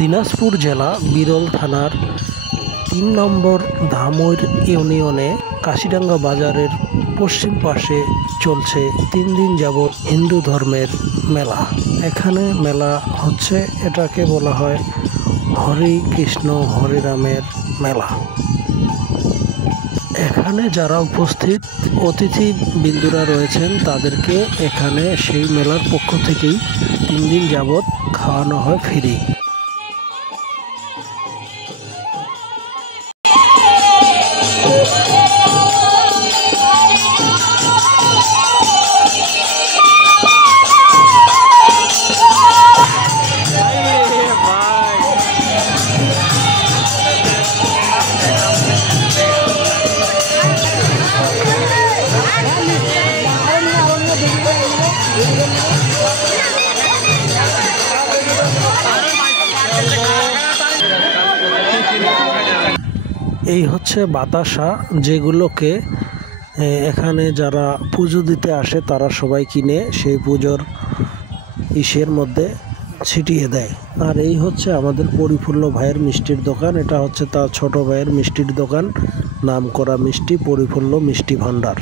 দিনাজপুর জেলা বিরল থানার ৩ নম্বর ধামইর ইউনিয়নে কাশিডাঙ্গা বাজারের পশ্চিম পাশে চলছে ৩ দিন যাবৎ হিন্দু ধর্মের মেলা। এখানে মেলা হচ্ছে, এটাকে বলা হয় হরে কৃষ্ণ হরে রামের মেলা। এখানে যারা উপস্থিত অতিথি বিন্দুরা রয়েছেন তাদেরকে এখানে সেই মেলার পক্ষ থেকেই ৩ দিন যাবৎ খাওয়ানো হয় ফ্রি। এই হচ্ছে বাতাসা, যেগুলোকে এখানে যারা পুজো দিতে আসে তারা সবাই কিনে সেই পুজোর ইসের মধ্যে ছিটিয়ে দেয়। আর এই হচ্ছে আমাদের পরিপূর্ণ ভাইয়ের মিষ্টির দোকান। এটা হচ্ছে তার ছোট ভাইয়ের মিষ্টির দোকান, নাম করা মিষ্টি পরিপূর্ণ মিষ্টি ভাণ্ডার।